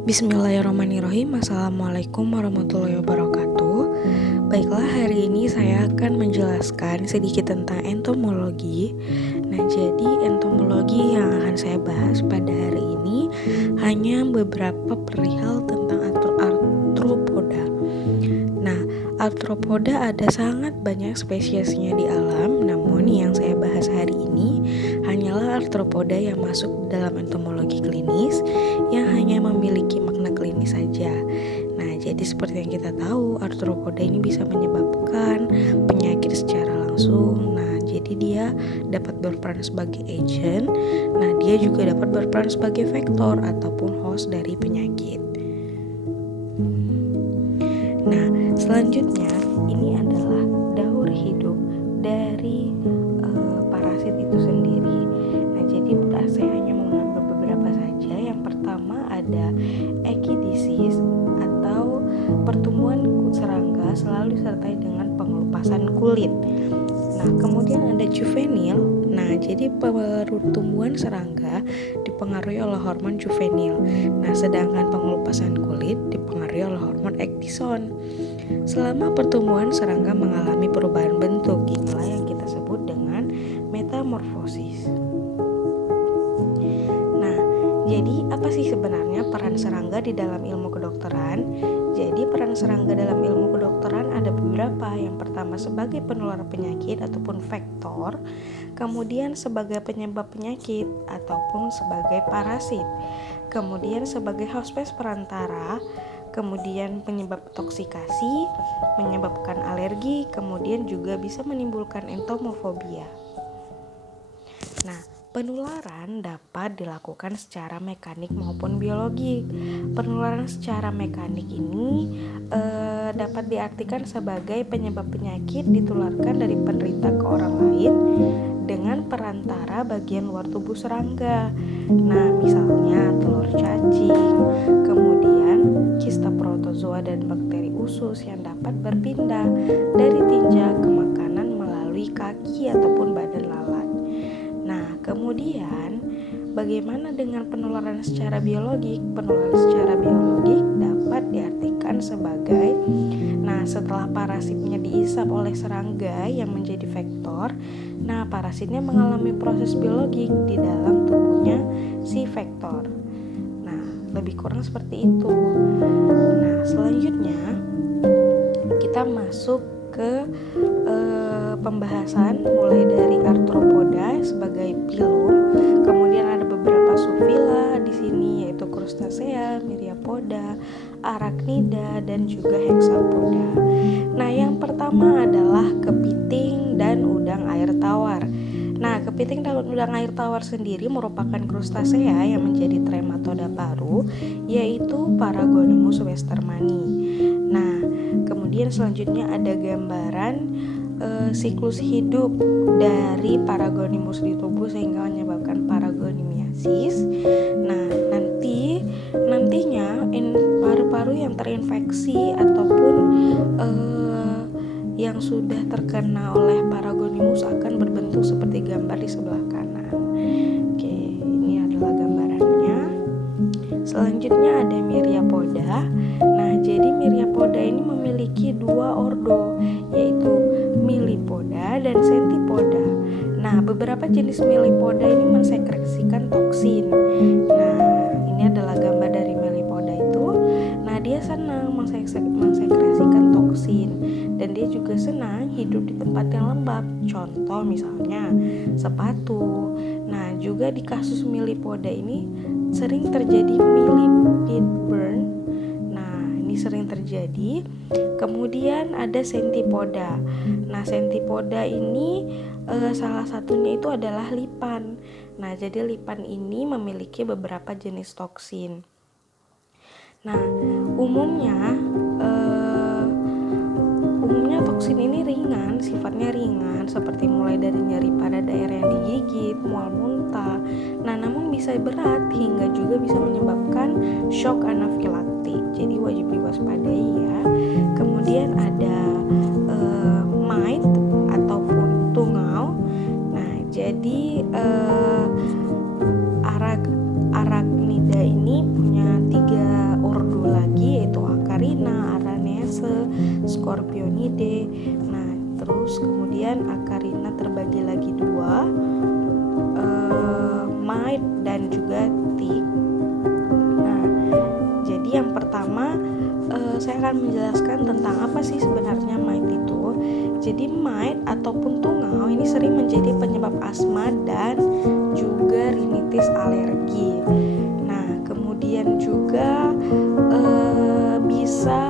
Bismillahirrahmanirrahim. Assalamualaikum warahmatullahi wabarakatuh. Baiklah, hari ini saya akan menjelaskan sedikit tentang entomologi. Nah, jadi entomologi yang akan saya bahas pada hari ini hanya beberapa perihal tentang arthropoda. Nah, arthropoda ada sangat banyak spesiesnya di alam, namun yang saya bahas hari ini hanyalah arthropoda yang masuk dalam entomologi klinis yang hanya memiliki makna klinis saja. Nah, jadi seperti yang kita tahu, arthropoda ini bisa menyebabkan penyakit secara langsung. Nah, jadi dia dapat berperan sebagai agent. Nah, dia juga dapat berperan sebagai vektor ataupun host dari penyakit. Nah, selanjutnya ini adalah daur hidup dari parasit itu sendiri. Nah, jadi saya hanya mengambil beberapa saja. Yang pertama ada ekidisis atau pertumbuhan serangga selalu disertai dengan pengelupasan kulit. Nah, kemudian ada juvenil. Nah, jadi pertumbuhan serangga dipengaruhi oleh hormon juvenil. Nah, sedangkan pengelupasan kulit dipengaruhi oleh hormon ektison. Selama pertumbuhan serangga mengalami perubahan bentuk, inilah yang kita sebut dengan metamorfosis. Nah, jadi apa sih sebenarnya peran serangga di dalam ilmu kedokteran? Jadi peran serangga dalam ilmu kedokteran ada beberapa. Yang pertama sebagai penular penyakit ataupun vektor, kemudian sebagai penyebab penyakit ataupun sebagai parasit, kemudian sebagai hospes perantara, kemudian penyebab toksikasi, menyebabkan alergi, kemudian juga bisa menimbulkan entomofobia. Nah, penularan dapat dilakukan secara mekanik maupun biologik. Penularan secara mekanik ini dapat diartikan sebagai penyebab penyakit ditularkan dari penderita ke orang lain dengan perantara bagian luar tubuh serangga. Nah, misalnya telur cacing, kemudian kista protozoa dan bakteri usus yang dapat berpindah dari tinja ke makanan melalui kaki ataupun badan lalat. Nah, kemudian bagaimana dengan penularan secara biologik? Penularan secara biologik dapat diartikan sebagai setelah parasitnya diisap oleh serangga yang menjadi vektor, parasitnya mengalami proses biologik di dalam tubuhnya si vektor. Nah, lebih kurang seperti itu. Nah, selanjutnya kita masuk ke pembahasan mulai dari arthropoda sebagai pilum, kemudian ada beberapa subfila di sini yaitu crustacea, myriapoda, arachnida dan juga hexapoda. Nah, yang pertama adalah kepiting dan udang air tawar. Nah, kepiting dan udang air tawar sendiri merupakan crustacea yang menjadi trematoda paru, yaitu Paragonimus westermani. Nah, kemudian selanjutnya ada gambaran siklus hidup dari Paragonimus di tubuh sehingga menyebabkan paragonimiasis. Nah, nantinya paru-paru yang terinfeksi ataupun yang sudah terkena oleh Paragonimus akan berbentuk seperti gambar di sebelah kanan. Oke, ini adalah gambarannya. Selanjutnya ada myriapoda. Nah, jadi myriapoda ini memiliki dua ordo, yaitu milipoda dan sentipoda. Nah, beberapa jenis milipoda ini mensekresikan toksin. Nah, ini adalah gambar dari milipoda itu. Nah, dia senang mensekresikan toksin dan dia juga senang hidup di tempat yang lembab. Contoh misalnya sepatu. Nah, juga di kasus milipoda ini sering terjadi millipede burn. Nah, ini sering terjadi. Kemudian ada sentipoda. Nah, sentipoda ini salah satunya itu adalah lipan. Nah, jadi lipan ini memiliki beberapa jenis toksin. Nah, umumnya toksin ini ringan, sifatnya ringan, seperti mulai dari nyeri pada daerah yang digigit, mual muntah. Nah, namun bisa berat hingga juga bisa menyebabkan shock anafilaktik. Jadi wajib diwaspadai ya. Kemudian ada mite ataupun tungau. Nah, jadi arachnida ini punya 3 Scorpionidae. Nah, terus kemudian Acarina terbagi lagi dua, mite dan juga tick. Nah, jadi yang pertama saya akan menjelaskan tentang apa sih sebenarnya mite itu. Jadi mite ataupun tungau ini sering menjadi penyebab asma dan juga rinitis alergi. Nah, kemudian juga bisa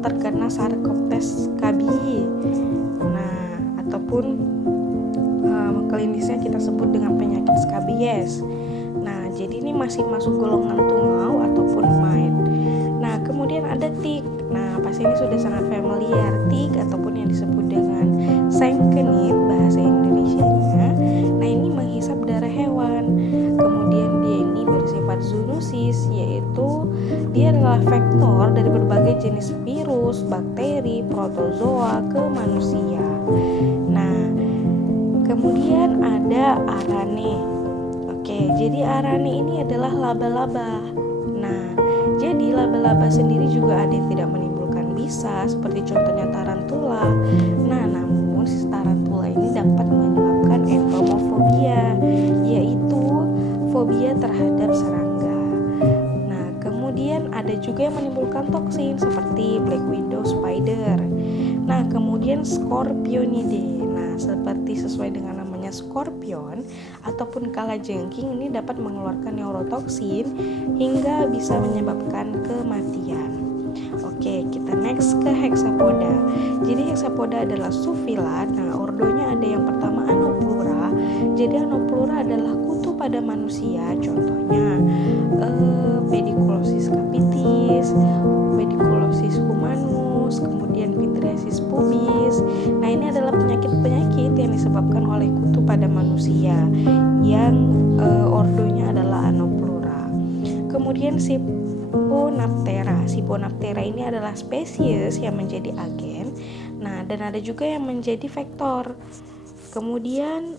terkena Sarcoptes cabii. Nah, ataupun klinisnya kita sebut dengan penyakit skabies. Nah, jadi ini masih masuk golongan tungau ataupun mite. Nah, kemudian ada tick. Nah, pasti ini sudah sangat familiar. Tick ataupun yang disebut dengan sengkenit bahasa Indonesianya. Nah, ini menghisap darah hewan. Kemudian dia ini bersifat zoonosis, yaitu dia adalah vektor dari berbagai jenis virus, bakteri, protozoa ke manusia. Nah, kemudian ada arane. Oke, jadi arane ini adalah laba-laba. Nah, jadi laba-laba sendiri juga ada yang tidak menimbulkan bisa, seperti contohnya tarantula. Nah, namun si tarantula ini dapat menyebabkan entomofobia, yaitu fobia terhadap serangga. Nah, kemudian ada juga yang menimbulkan toksin seperti black widow spider. Nah, kemudian Scorpionidae. Nah, seperti sesuai dengan namanya scorpion ataupun kalajengking ini dapat mengeluarkan neurotoksin hingga bisa menyebabkan kematian. Oke, kita next ke hexapoda. Jadi hexapoda adalah subfilat. Nah, ordonya ada yang pertama Anoplura. Jadi Anoplura adalah kutu pada manusia. Contohnya Pediculosis capitis, Pediculosis humanus, kemudian Pityriasis pubis. Nah, ini adalah penyakit-penyakit yang disebabkan oleh kutu pada manusia yang ordonya adalah Anoplura. Kemudian Siponaptera. Siponaptera ini adalah spesies yang menjadi agen. Nah, dan ada juga yang menjadi vektor. Kemudian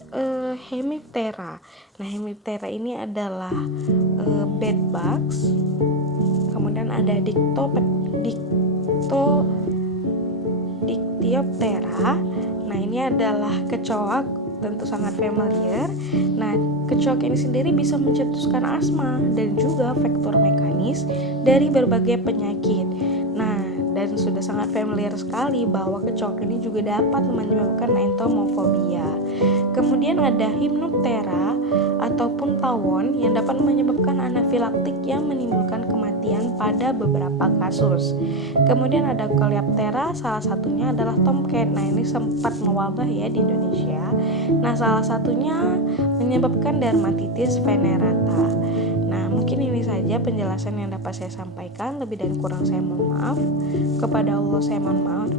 Hemiptera. Nah, Hemiptera ini adalah bedbugs. Kemudian ada Dictyoptera. Nah, ini adalah kecoak, tentu sangat familiar. Nah, kecoak ini sendiri bisa mencetuskan asma dan juga vektor mekanis dari berbagai penyakit. Nah, dan sudah sangat familiar sekali bahwa kecoak ini juga dapat menyebabkan entomofobia. Kemudian ada Hymenoptera ataupun tawon yang dapat menyebabkan anafilaktik yang menimbulkan kematian pada beberapa kasus. Kemudian ada Coleoptera, salah satunya adalah tomcat. Nah, ini sempat mewabah ya di Indonesia. Nah, salah satunya menyebabkan dermatitis venerata. Nah, mungkin ini saja penjelasan yang dapat saya sampaikan. Lebih dan kurang saya mohon maaf. Kepada Allah saya mohon maaf.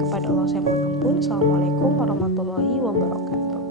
Kepada Allah saya mohon ampun. Assalamualaikum warahmatullahi wabarakatuh.